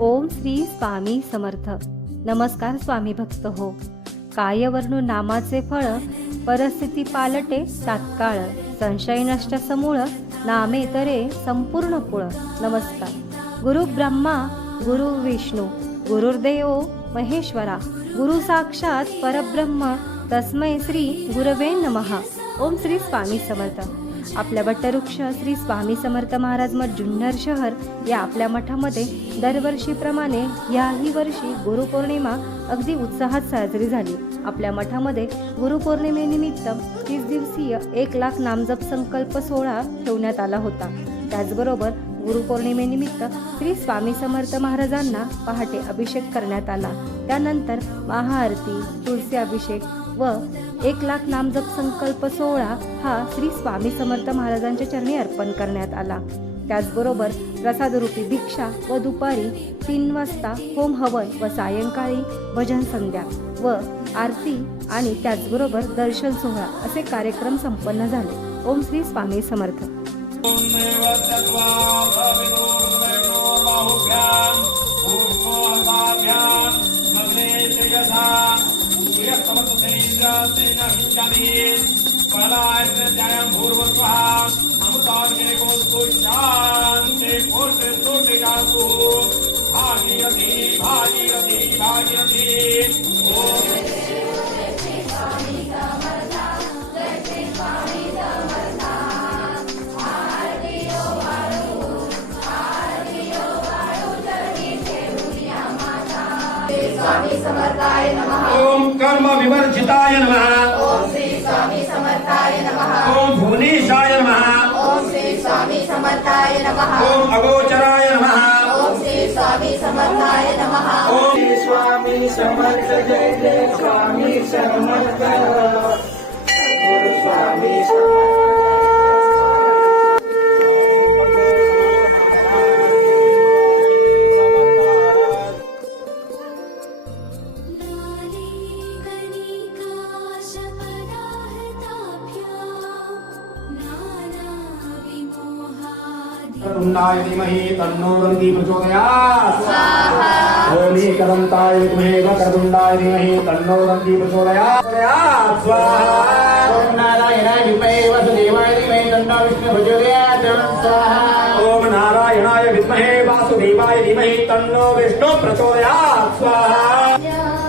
ओम श्री स्वामी समर्थ. नमस्कार स्वामी भक्त हो. कायवर्णू नामाचे फळ परिस्थिती पालटे तात्काळ संशय नष्ट समूळ नामे तरे संपूर्ण कुळ. नमस्कार. गुरु ब्रह्मा गुरु विष्णू गुरुर्देव महेश्वरा गुरु साक्षात परब्रह्म तस्मै श्री गुरवे नमः. ओम श्री स्वामी समर्थ. आपल्या वटवृक्ष श्री स्वामी समर्थ महाराज मठ जुन्नर शहर या आपल्या मठामध्ये दरवर्षीप्रमाणे याही वर्षी गुरुपौर्णिमा अगदी उत्साहात साजरी झाली. आपल्या मठामध्ये गुरुपौर्णिमेनिमित्त तीस दिवसीय एक लाख नामजप संकल्प सोहळा ठेवण्यात आला होता. त्याचबरोबर गुरुपौर्णिमेनिमित्त श्री स्वामी समर्थ महाराजांना पहाटे अभिषेक करण्यात आला. त्यानंतर महाआरती तुळशी अभिषेक व एक लाख नामजप संकल्प सोहळा हा श्री स्वामी समर्थ महाराजांच्या चरणी अर्पण करण्यात आला. त्याचबरोबर प्रसादरूपी भिक्षा व दुपारी तीन वाजता होम हवन व सायंकाळी भजन संध्या व आरती आणि त्याचबरोबर दर्शन सोहळा असे कार्यक्रम संपन्न झाले. ओम श्री स्वामी समर्थ. भागीरथी ओम कर्म विवर्जिताय नमः। ओम श्री स्वामी समर्थाय नमः। ओम भुवनेशाय नमः। ओम श्री स्वामी समर्थाय नमः। ओम अगोचराय नमः। ओम श्री स्वामी समर्थाय नमः। ओम स्वामी समर्थ जय जय स्वामी समर्थ। नानाविमोहादि वक्रतुण्डाय धीमहि तन्नो दन्ति प्रचोदयात् ओम एकदन्ताय विद्महे वक्रतुण्डाय धीमहि तन्नो दन्ति प्रचोदयात् प्रचोदयात् स्वाहा ओम नारायणाय विद्महे वसुदेवाय धीमहि तन्नो विष्णु प्रचोदयात् स्वाहा ओम नारायणाय विद्महे वासुदेवाय धीमहि तन्नो विष्णु प्रचोदयात् स्वाहा